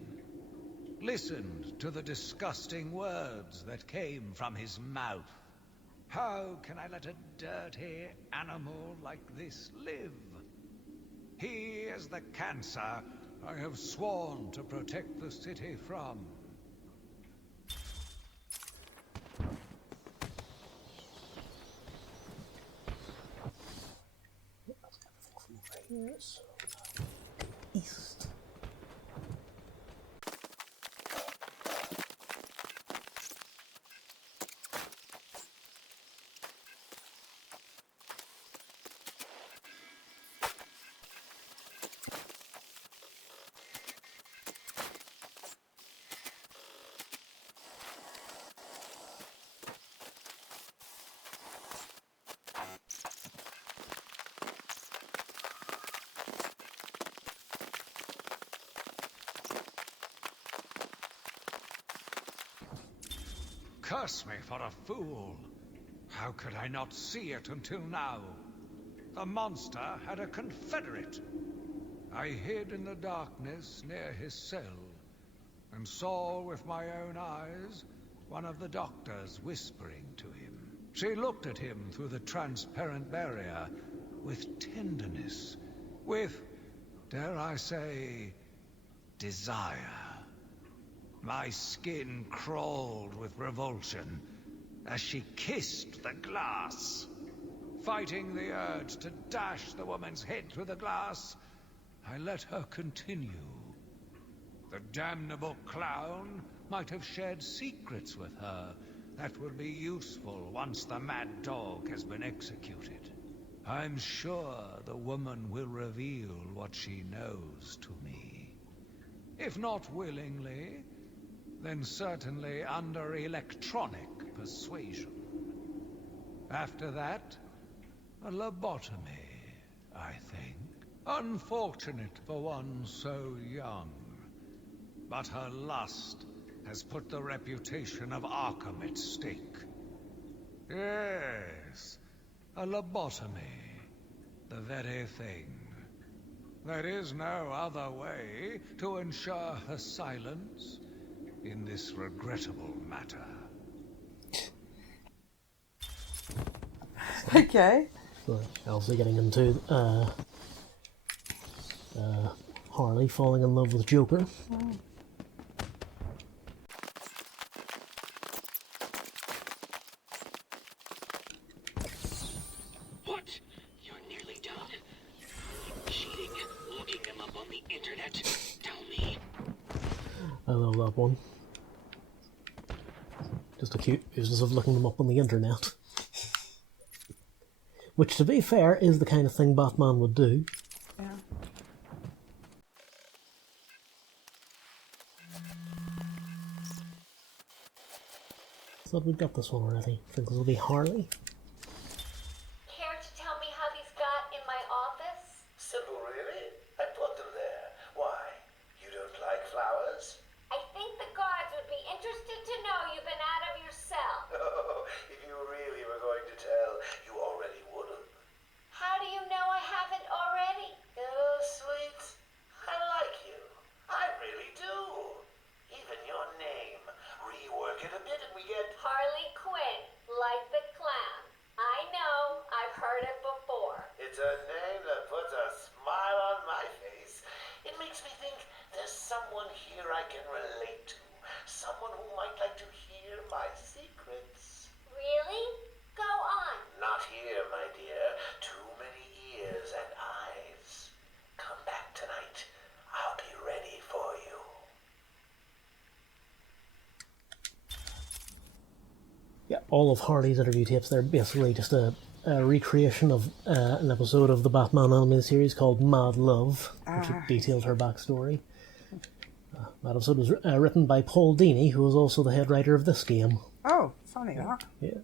listened to the disgusting words that came from his mouth. How can I let a dirty animal like this live? He is the cancer I have sworn to protect the city from. Yes. East. Curse me for a fool. How could I not see it until now? The monster had a confederate. I hid in the darkness near his cell, and saw with my own eyes one of the doctors whispering to him. She looked at him through the transparent barrier with tenderness, with, dare I say, desire. My skin crawled with revulsion as she kissed the glass. Fighting the urge to dash the woman's head through the glass, I let her continue. The damnable clown might have shared secrets with her that will be useful once the mad dog has been executed. I'm sure the woman will reveal what she knows to me. If not willingly, then certainly under electronic persuasion. After that, a lobotomy, I think. Unfortunate for one so young. But her lust has put the reputation of Arkham at stake. Yes, a lobotomy. The very thing. There is no other way to ensure her silence in this regrettable matter. Okay. So, obviously getting into Harley falling in love with Joker. What? You're nearly done? Cheating, looking them up on the internet. Tell me. I love that one. Just a cute business of looking them up on the internet. Which, to be fair, is the kind of thing Batman would do. Yeah. Thought we'd got this one already. I think this will be Harley. Care to tell me how these got in my office? Simple, really? I put them there. Why? You don't like flowers? I think the guards would be interested to know you've been out of your cell. Oh, if you really were going to tell, you already would have. How do you know I haven't already? Oh, sweet. I like you. I really do. Even your name. Rework it a bit and we get... Harley Quinn, like all of Harley's interview tapes. They're basically just a recreation of an episode of the Batman animated series called Mad Love, which detailed her backstory. That episode was written by Paul Dini, who was also the head writer of this game. Oh, funny that. Yeah.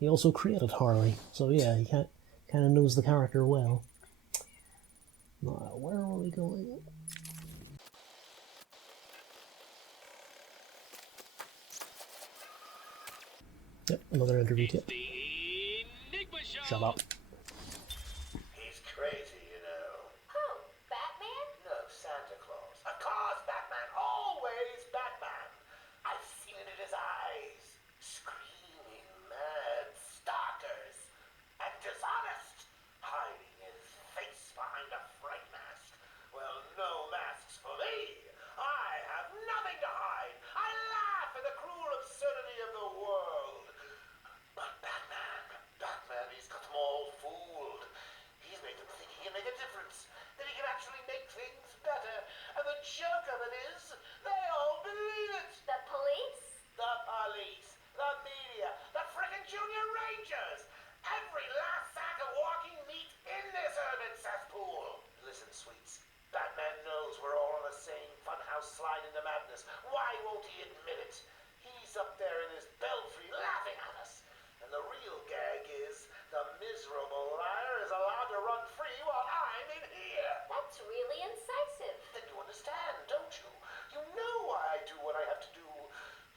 He also created Harley, so yeah, he kind of knows the character well. Now, where are we going? Yep, another interview tip. Shut up. He's crazy, you know. Who? Batman? No, Santa Claus. Of course, Batman. Always Batman. I've seen it in his eyes. Screaming mad stalkers. And dishonest. Hiding his face behind a fright mask. Well, no masks for me. I have nothing to hide. I laugh at the cruel absurdity of the world. But Batman, he's got them all fooled. He's made them think he can make a difference, that he can actually make things better. And the joke of it is, they all believe it. The police? The police, the media, the frickin' junior rangers. Every last sack of walking meat in this urban cesspool. Listen, sweets, Batman knows we're all on the same funhouse slide into madness. Why won't he admit it? He's up there in his belfry laughing at us. And the real gag is, the miserable liar is allowed to run free while I'm in here. That's really incisive. Then you understand, don't you? You know why I do what I have to do.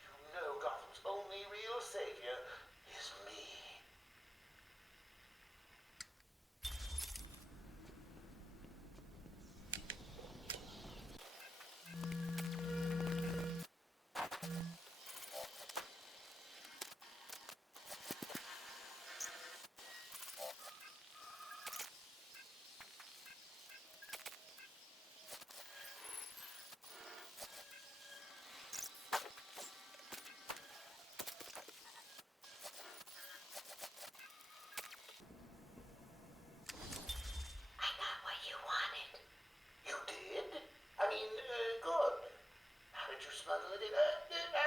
You know Gotham's only real savior is me.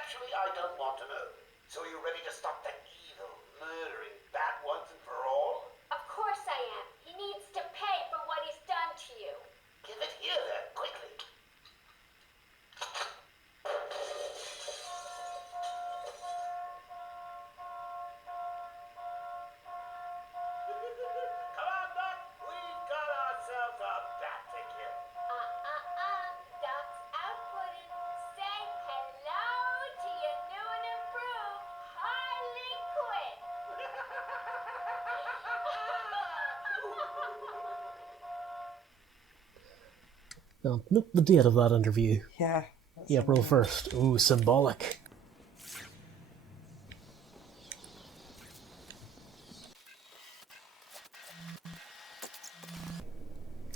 Actually, I don't want to know. So are you ready to stop that evil, murdering bat once and for all? Of course I am. He needs to pay for what he's done to you. Give it here then, quickly. Come on, Doc. We've got ourselves a bat to kill. Doc's outputting. Say hello to your new and improved Harley Quinn. Now, note the date of that interview. Yeah. April 1st. Ooh, symbolic.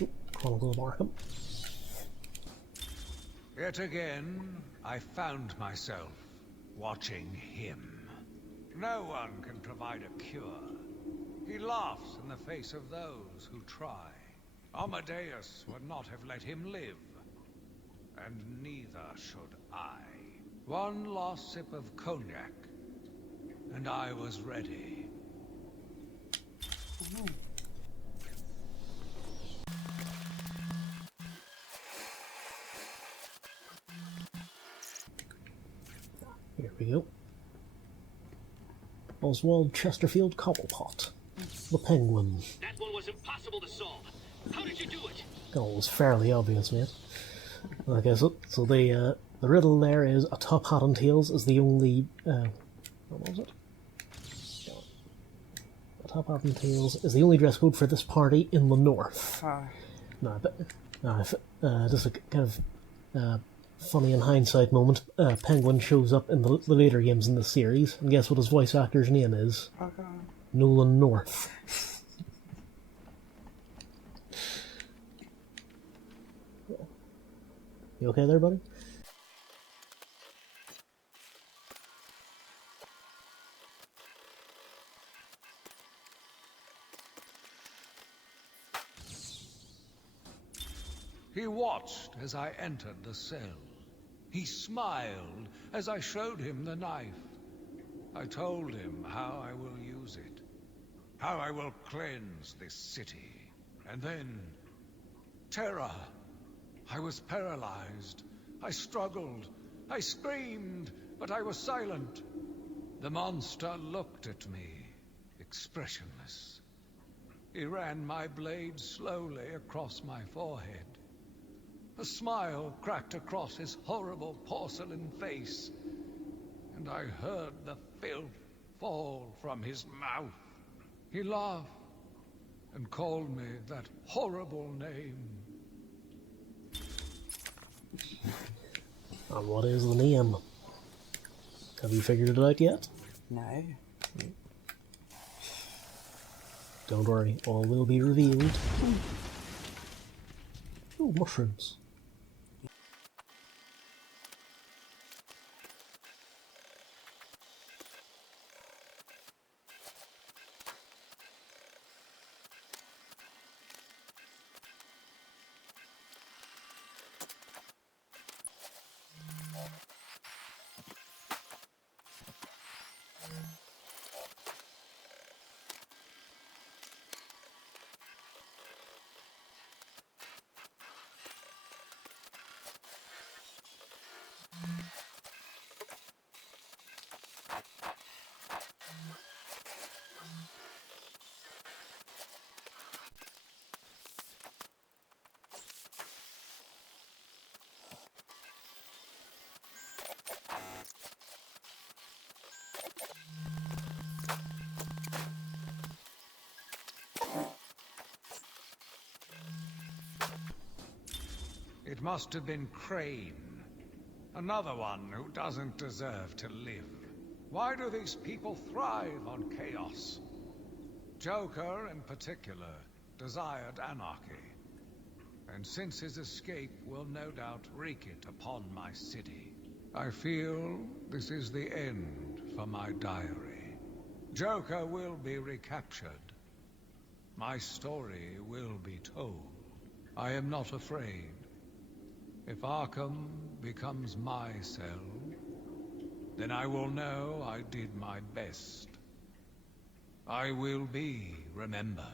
Ooh, Chronicles of Arkham. Yet again, I found myself watching him. No one can provide a cure. He laughs in the face of those who try. Amadeus would not have let him live. And neither should I. One last sip of cognac, and I was ready. Here we go. Oswald Chesterfield Cobblepot. The Penguin. That one was impossible to solve. How did you do it? Oh, it was fairly obvious, mate. Okay, so the riddle there is a top hat and tails is the only... what was it? A top hat and tails is the only dress code for this party in the north. No, but just a kind of funny in hindsight moment. Penguin shows up in the later games in the series, and guess what his voice actor's name is? Nolan North. You okay there, buddy? He watched as I entered the cell. He smiled as I showed him the knife. I told him how I will use it, how I will cleanse this city. And then... terror. I was paralyzed. I struggled. I screamed, but I was silent. The monster looked at me, expressionless. He ran my blade slowly across my forehead. A smile cracked across his horrible porcelain face, and I heard the filth fall from his mouth. He laughed and called me that horrible name. And what is the name? Have you figured it out yet? No. Don't worry, all will be revealed. Oh, mushrooms. It must have been Crane. Another one who doesn't deserve to live. Why do these people thrive on chaos? Joker, in particular, desired anarchy. And since his escape will no doubt wreak it upon my city, I feel this is the end for my diary. Joker will be recaptured. My story will be told. I am not afraid. If Arkham becomes my cell, then I will know I did my best. I will be remembered.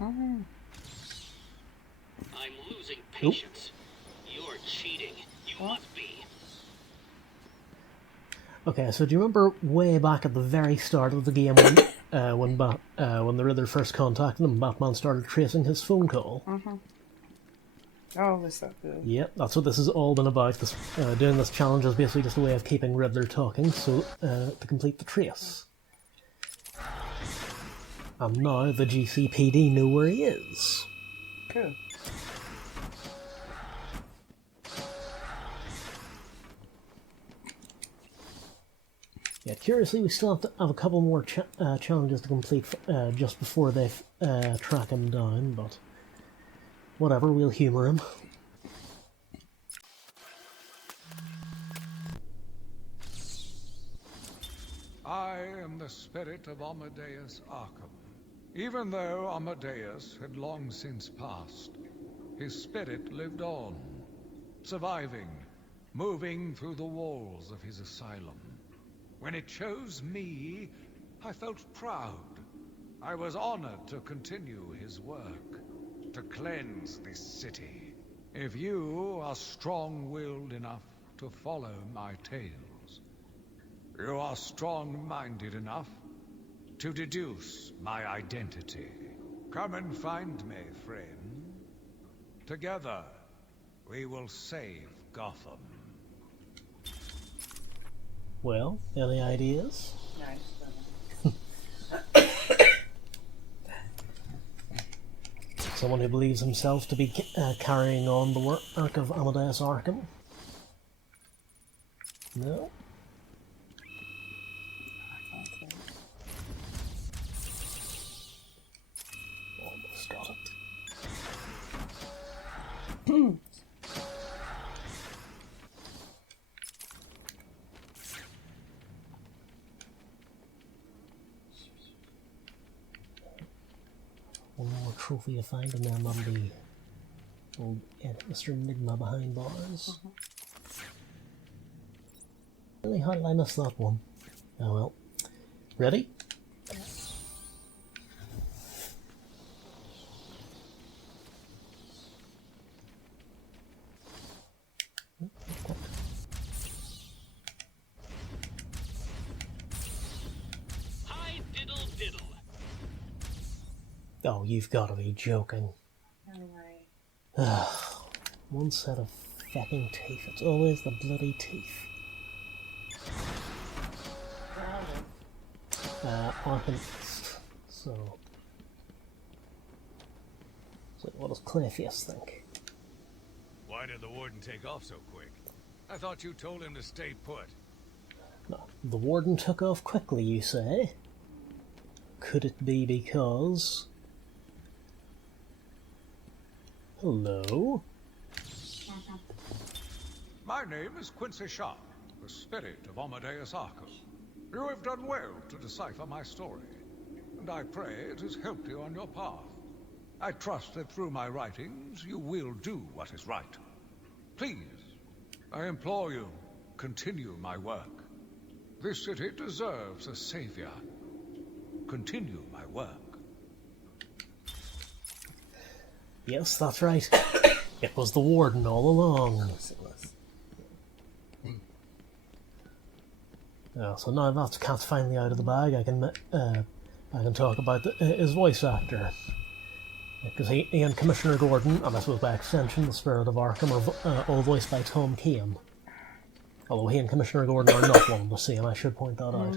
I'm losing patience. You're cheating. You must be. Okay, so do you remember way back at the very start of the game when the Riddler first contacted him, Batman started tracing his phone call? Mm-hmm. Oh, is that the... Yep, that's what this has all been about. This, doing this challenge is basically just a way of keeping Riddler talking, so to complete the trace. And now the GCPD know where he is. Cool. Yeah, curiously, we still have to have a couple more challenges to complete just before they track him down, but whatever, we'll humour him. I am the spirit of Amadeus Arkham. Even though Amadeus had long since passed, his spirit lived on, surviving, moving through the walls of his asylum. When it chose me, I felt proud. I was honored to continue his work, to cleanse this city. If you are strong-willed enough to follow my tales, you are strong-minded enough to deduce my identity. Come and find me, friend. Together, we will save Gotham. Well, any ideas? Someone who believes himself to be carrying on the work of Amadeus Arkham? No? Almost got it. One more trophy to find and then that'll be Old Mr. Enigma behind bars. Really, how did I miss that one? Oh well. Ready? Hi, diddle diddle. Oh, you've got to be joking. No way. One set of fucking teeth. It's always the bloody teeth. Arkham. So what does Clayface think? Why did the warden take off so quick? I thought you told him to stay put. No, the warden took off quickly, you say? Could it be because... Hello? My name is Quincy Sharp, the spirit of Amadeus Arkham. You have done well to decipher my story, and I pray it has helped you on your path. I trust that through my writings you will do what is right. Please, I implore you, continue my work. This city deserves a savior. Continue my work. Yes, that's right. It was the warden all along. So now that cat's finally out of the bag, I can talk about his voice actor. Because he and Commissioner Gordon, and I suppose by extension the Spirit of Arkham, are all voiced by Tom Kane. Although he and Commissioner Gordon are not one and the same, I should point that out.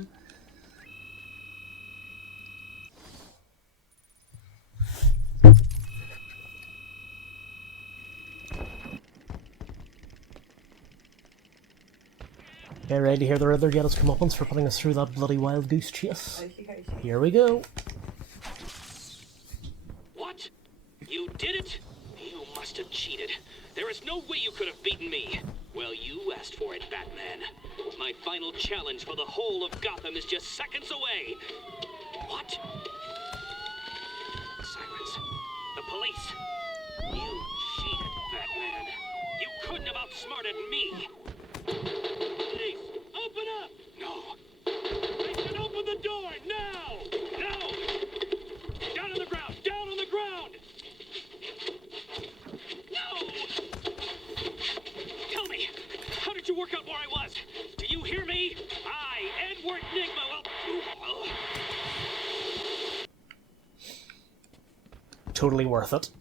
Okay, ready to hear the Riddler get his comeuppance for putting us through that bloody wild goose chase? Here we go. What? You did it? You must have cheated. There is no way you could have beaten me. Well, you asked for it, Batman. My final challenge for the whole of Gotham is just seconds away. What? Sirens. The police. You cheated, Batman. You couldn't have outsmarted me. Police, open up! No. They should open the door now! No! Down on the ground! Down on the ground! No! Tell me, how did you work out where I was? Do you hear me? I, Edward Nigma, will... Totally worth it.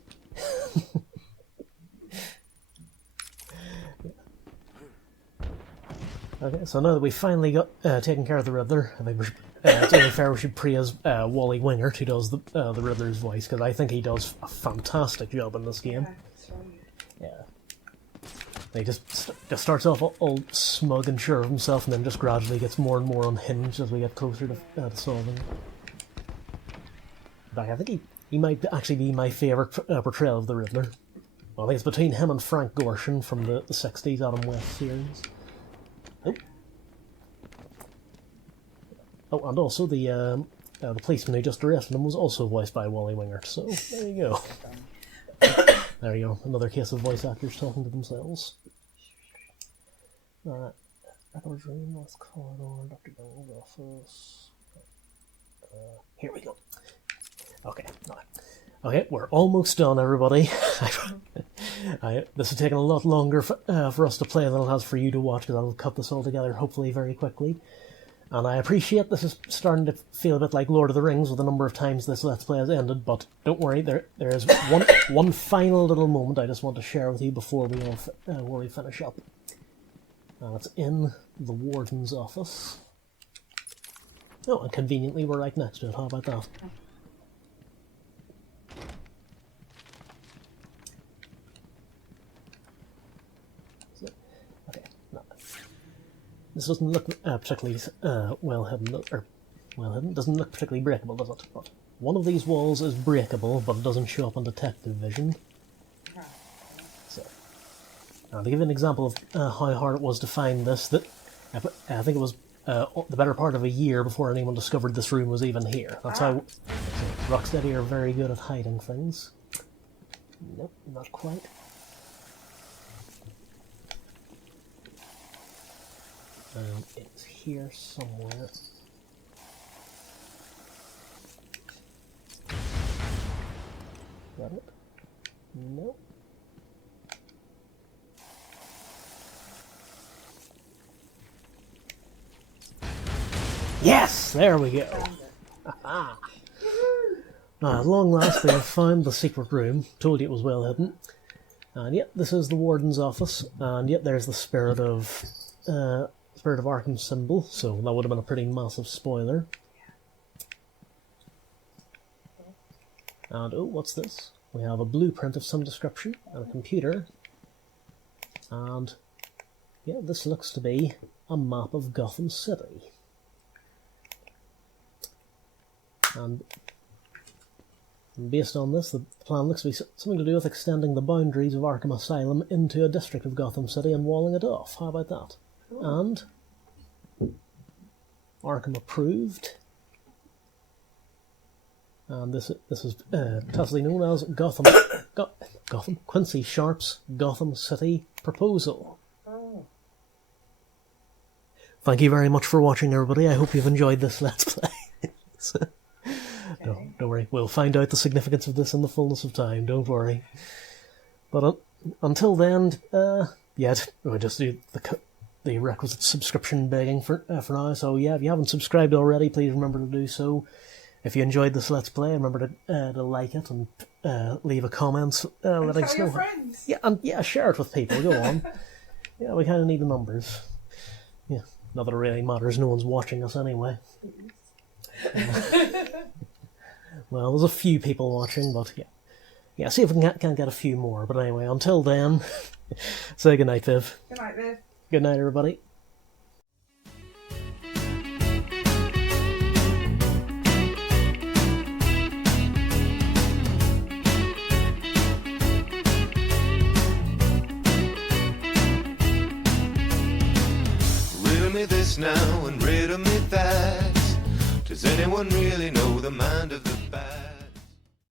Okay, so now that we've finally got taken care of the Riddler, I think we should, it's only fair we should praise Wally Wingert, who does the Riddler's voice, because I think he does a fantastic job in this game. Yeah. He just starts off all smug and sure of himself, and then just gradually gets more and more unhinged as we get closer to solving it. In fact, I think he might actually be my favourite portrayal of the Riddler. Well, I think it's between him and Frank Gorshin from the 60s Adam West series. Oh, and also the policeman who just arrested him was also voiced by Wally Wingert, so there you go. There you go, another case of voice actors talking to themselves. Record room, North Corridor, Dr. Bell's office. Here we go. Okay, okay, we're almost done, everybody. This has taken a lot longer for us to play than it has for you to watch, because I'll cut this all together hopefully very quickly. And I appreciate this is starting to feel a bit like Lord of the Rings with the number of times this Let's Play has ended, but don't worry, there is one final little moment I just want to share with you before we finish up. And it's in the Warden's office. Oh, and conveniently we're right next to it, how about that? This doesn't look particularly well hidden, doesn't look particularly breakable, does it? But one of these walls is breakable, but it doesn't show up on detective vision. So, to give you an example of how hard it was to find this, I think it was the better part of a year before anyone discovered this room was even here. That's how Rocksteady are very good at hiding things. Nope, not quite. It's here somewhere. Got it? Nope. Yes! There we go! At long last, we have found the secret room. Told you it was well hidden. And yet, this is the warden's office. And yet, there's the Spirit of Arkham symbol. So that would have been a pretty massive spoiler. And oh, what's this? We have a blueprint of some description and a computer. And yeah, this looks to be a map of Gotham City. And based on this, the plan looks to be something to do with extending the boundaries of Arkham Asylum into a district of Gotham City and walling it off. How about that? And Arkham approved. And this is tacitly known as Gotham Quincy Sharp's Gotham City proposal. Thank you very much for watching, everybody. I hope you've enjoyed this Let's Play. No, don't worry. We'll find out the significance of this in the fullness of time. Don't worry. But until then, yeah, we'll just do the requisite subscription begging for now. So yeah, if you haven't subscribed already, please remember to do so. If you enjoyed this Let's Play, remember to like it and leave a comment. Letting us know. Your friends. Yeah, and yeah, share it with people. Go on. Yeah, we kind of need the numbers. Yeah, not that it really matters. No one's watching us anyway. Well, there's a few people watching, but yeah. Yeah, see if we can get a few more. But anyway, until then, say goodnight, Viv. Good night, Viv. Good night, everybody. Riddle me this now and riddle me that. Does anyone really know the mind of the